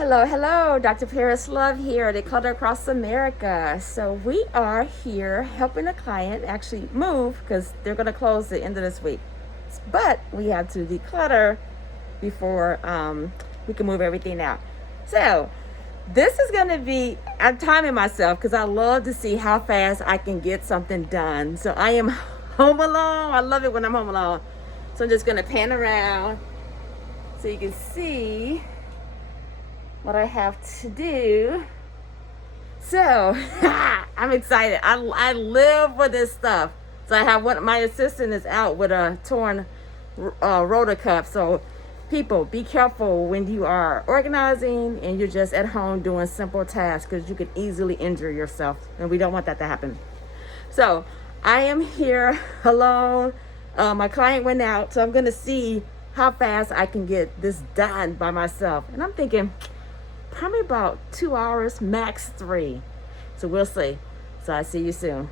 Hello, hello, Dr. Paris Love here, Declutter Across America. So we are here helping a client actually move because they're going to close the end of this week. But we have to declutter before we can move everything out. So this is going to be, I'm timing myself because I love to see how fast I can get something done. So I am home alone. I love it when I'm home alone. So I'm just going to pan around so you can see what I have to do. So I'm excited. I live for this stuff. So I have my assistant is out with a torn rotor cuff. So people, be careful when you are organizing and you're just at home doing simple tasks because you can easily injure yourself, and we don't want that to happen. So I am here alone. My client went out, so I'm gonna see how fast I can get this done by myself. And I'm thinking probably about 2 hours, max 3. So we'll see. So I see you soon.